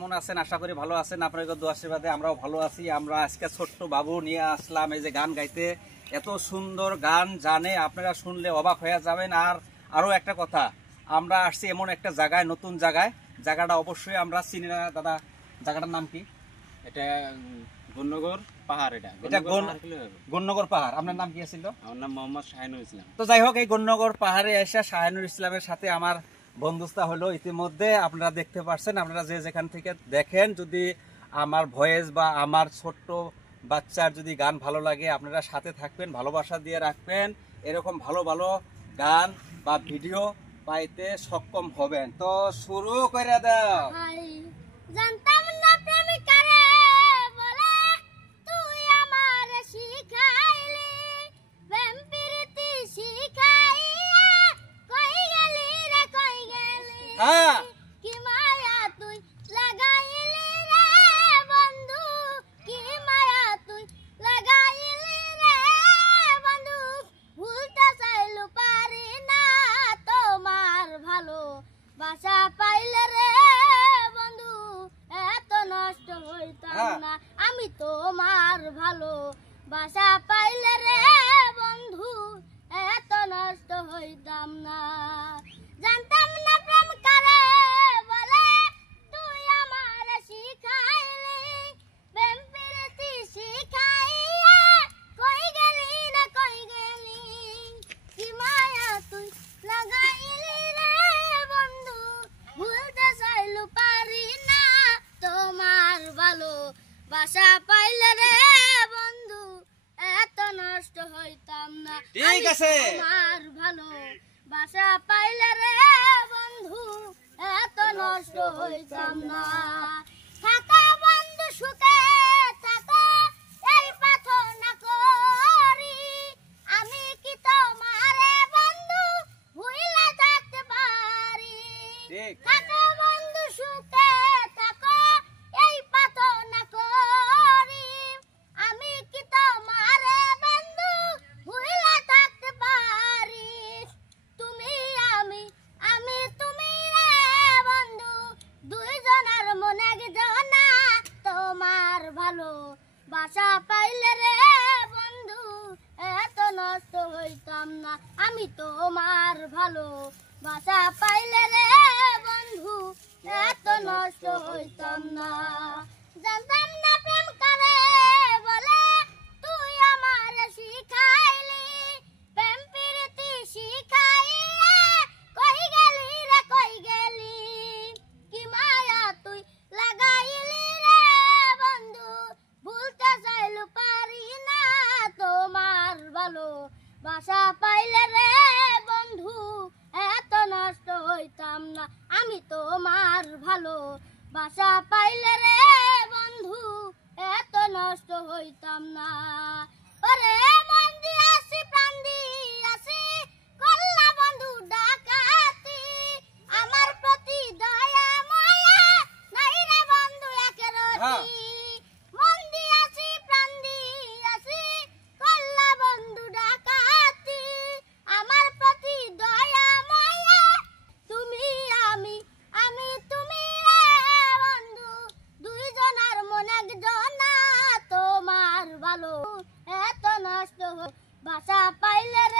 কেমন আছেন? আশা করি ভালো আছেন। আপনাদের দোয়া আশীর্বাদে আমরাও ভালো আছি। আমরা আজকে ছোট্ট বাবু নিয়ে আসলাম এই যে গান গাইতে। এত সুন্দর গান জানে, আপনারা শুনলে অবাক হয়ে যাবেন। আর আরও একটা কথা, আমরা আসছি এমন একটা জায়গায়, নতুন জায়গায়। জায়গাটা অবশ্যই আমরা চিনি না। দাদা, জায়গাটার নাম কি? এটা গুণনগর পাহাড়। এটা গুণনগর পাহাড়। আপনার নাম কি ছিল? আমার নাম মোহাম্মদ শাহিনুর ইসলাম। তো যাই হোক, এই গুণনগর পাহাড়ে এসে শাহিনুর ইসলামের সাথে আমার বন্ধুত্ব হলো ইতিমধ্যে। আপনারা দেখতে পাচ্ছেন, আপনারা যে যেখান থেকে দেখেন, যদি আমার ভয়েস বা আমার ছোট্ট বাচ্চার যদি গান ভালো লাগে, আপনারা সাথে থাকবেন, ভালোবাসা দিয়ে রাখবেন। এরকম ভালো ভালো গান বা ভিডিও পাইতে সক্ষম হবেন। তো শুরু করে দাও। জানতাম না প্রেমিকারে বলে তুই আমার শিখাইলি, প্রেম প্রীতি শিখাইয়া কই গেলি রে কই গেলি, হ্যাঁ কি মায়া তুই লাগাইলি রে বন্ধু, কি মায়া তুই লাগাইলি রে বন্ধু, ভুলতে চাইলু পারি না তোমার ভালো বাসা পাইলে রে বন্ধু, এত নষ্ট হইতাম না আমি তোমার ভালো বাসা পাইলে রে বন্ধু, এত নষ্ট হইতাম না। জানতাম না প্রেম করে বলে তুই আমার শিখাইলি, প্রেম প্রীতি শিখাইয়া কই গেলি রে কই গেলি, কি মায়া তুই লাগাইলি রে বন্ধু, ভুলতে চাইলু পারি না তোমার ভালো বাসা পাইলে রে বন্ধু, এত নষ্ট হইতাম না। ঠিক আছে। তোমার ভালো বাসা পাইলে রে বন্ধু, এত নষ্ট হইতাম না। থাকা বন্ধু সুখে থাকা, এই প্রার্থনা করি, আমি কি তোমারে বন্ধু ভুইলা থাকতে পারি। ঠিক। থাকা বন্ধু সুখে থাকো, এই প্রার্থনা করি, আমি কি তোমারে বন্ধু ভুইলা থাকতে পারি। তুমি আমি আমি তুমি রে বন্ধু, দুইজনের মনে একজনা, তোমার ভালো বাসা পাইলে রে বন্ধু, এত নষ্ট হইতাম না আমি তোমার ভালো বাসা পাইলে রে বন্ধু, এত নষ্ট হইতাম না। জানতাম না প্রেম করে বলে তুই আমার শিখাইলি, প্রেম প্রীতি শিখাইয়া কই গেলি রে কই গেলি, কি মায়া তুই লাগাইলি রে বন্ধু, ভুলতে চাইলু পারি না তোমার ভালো বাসা পাইলে রে বন্ধু, এত নষ্ট হইতাম না আমি তোমার ভালো বাসা পাইলে রে বন্ধু, এত নষ্ট হইতাম না। ওরে মন দিয়াছি প্রাণ দিয়াছি, করলা বন্ধু ডাকাতি, আমার প্রতি দয়া মায়া নাই রে বন্ধু একেরতি, মন দিয়াছি প্রাণ দিয়াছি, করলা বন্ধু ডাকাতি, আমার প্রতি দয়া মায়া, তুমি আমি আমি তুমি রে বন্ধু, দুইজনের মনে একজনা, তোমার ভালো এত নষ্ট বাসা পাইলে রে